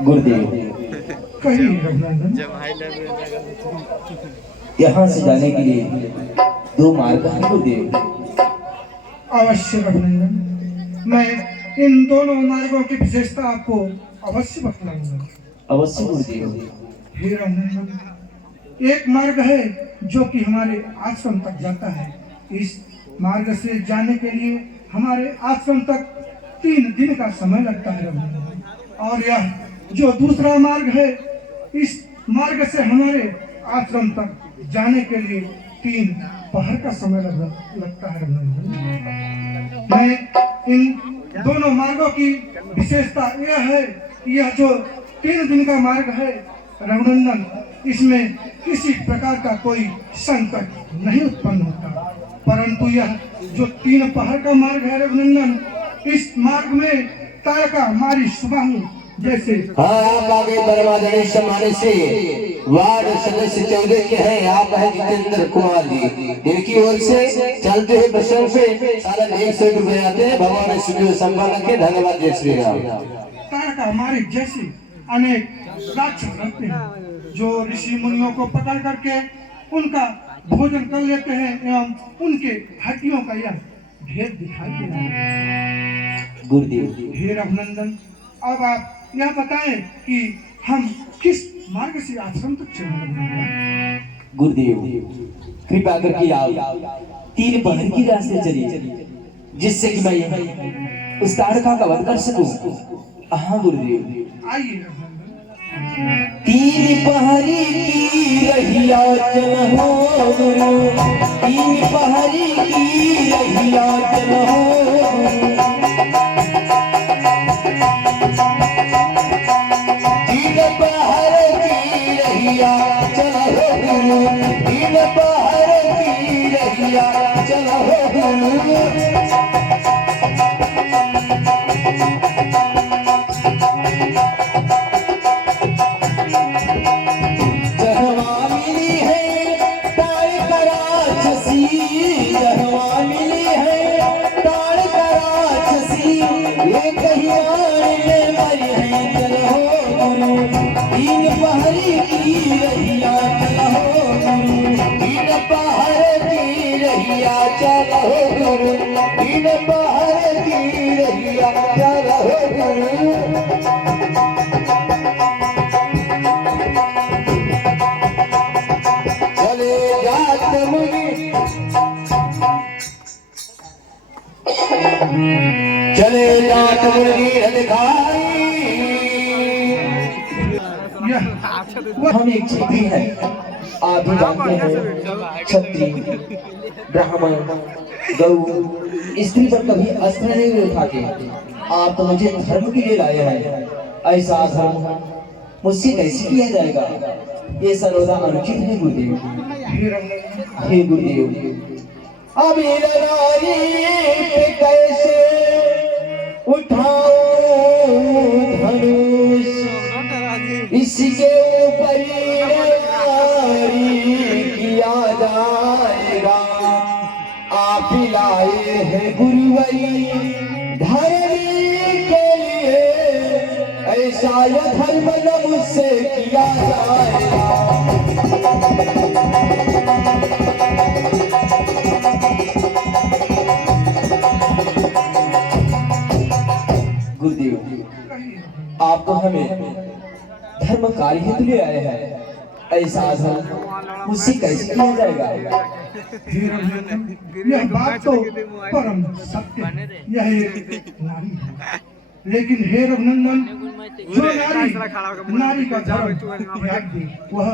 गुरुदेव यहाँ से जाने के लिए दो मार्ग हैं गुरुदेव। अवश्य रघुनंदन, मैं इन दोनों मार्गों की विशेषता आपको अवश्य बतलाऊंगा। अवश्य गुरुदेव। हे रघुनंदन, एक मार्ग है जो कि हमारे आश्रम तक जाता है। इस मार्ग से जाने के लिए हमारे आश्रम तक 3 दिन का समय लगता है रघुनंदन। और यह जो दूसरा मार्ग है, इस मार्ग से हमारे आश्रम तक जाने के लिए 3 पहर का समय लगता है रघुनंदन। मैं इन दोनों मार्गों की विशेषता यह है कि यह जो 3 दिन का मार्ग है रघुनंदन, इसमें किसी प्रकार का कोई संकट नहीं उत्पन्न होता। परंतु यह जो 3 पहर का मार्ग है रघुनंदन, इस मार्ग में तारका मारी सुबह जैसे। हाँ, आप आगे बर्मादनी सम्मानित से वार्ड सदस्य 14 के हैं। आप है जितेंद्र कुमार जी, इनकी ओर से चलते हुए बसों पे सारा 100 रुपए आते हैं। भगवान स्टूडियो संभाल के धन्यवाद। जय श्री राम। तारका मारी जैसे अनेक राक्षस रहते हैं जो ऋषि मुनियों को पकड़ करके उनका भोजन कर लेते हैं एवं उनके हड्डियों का यह भेद दिखाई देता है। गुरुदेव। हे रघुनंदन, अब आप यह बताएं कि हम किस मार्ग से आश्रम तक चलेंगे। गुरुदेव, कृपा करके आप 3 पहर की रास्ते चलिए, जिससे कि मैं उस तारका का वध कर सकूं। हाँ गुरुदेव। आइए 3 पहरी की रहिया चलो गुरु, 3 पहरी की रहिया चलो। 3 पहर की रहिया चलो गुरु, 3 पहर की रहिया चलो गुरु। चले जात मुरली दिखाई। हम एक क्षत्रिय है, आप भी जानते हैं। क्षत्रिय ब्राह्मण गौ स्त्री पर कभी अस्त्र नहीं उठाते। आप तो मुझे धर्म के लिए लाए हैं, ऐसा धर्म मुझसे कैसे किया जाएगा? ये सर्वदा अनुचित है गुरुदेव। हे गुरुदेव, अब नारी कैसे उठाओ धनुष, इसके ऊपर किया जाएगा। आप लाए हैं गुरुवरी धर्म के लिए, ऐसा यह धर्म न मुझसे किया जाएगा। गुरुदेव, आप तो हमें धर्म कार्य हेतु ले आए हैं, ऐसा धर्म मुझसे कैसे किया जाएगा? यह बात तो परम सत्य है। यह एक नारी है, लेकिन हे रघुनंदन, जो नारी का धर्म त्याग दे वह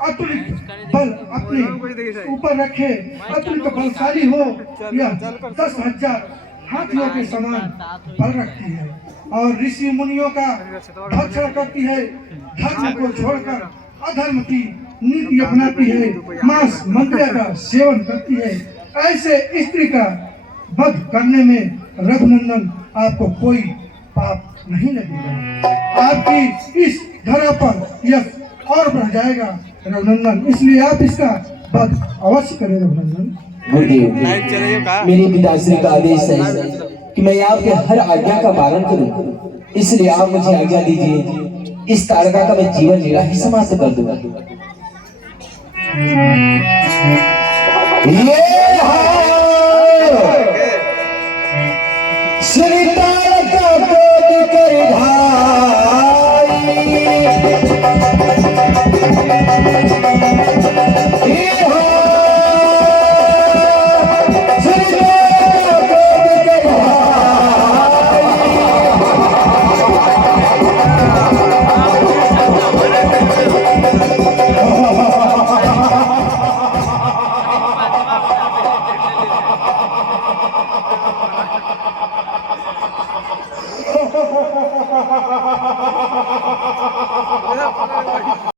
अतुलित बल अपने ऊपर रखे, अतुलित बलशाली हो। यह 10,000 हाथियों के समान बल रखती है और ऋषि मुनियों का भक्षण करती है, धर्म को छोड़कर अधर्म की नीति अपनाती है, मांस मंदिर का सेवन करती है। ऐसे स्त्री का वध करने में रघुनंदन आपको कोई पाप नहीं लगेगा। आपकी इस धरा पर यश और बढ़ जाएगा रघुनंदन, इसलिए आप इसका वध अवश्य करें रघुनंदन। गुरुदेव, मेरे पिताश्री का आदेश है कि मैं आपके हर आज्ञा का पालन करूं, इसलिए आप मुझे आज्ञा दीजिए, इस तारका का मैं जीवन लीला ही समाप्त कर दूंगा।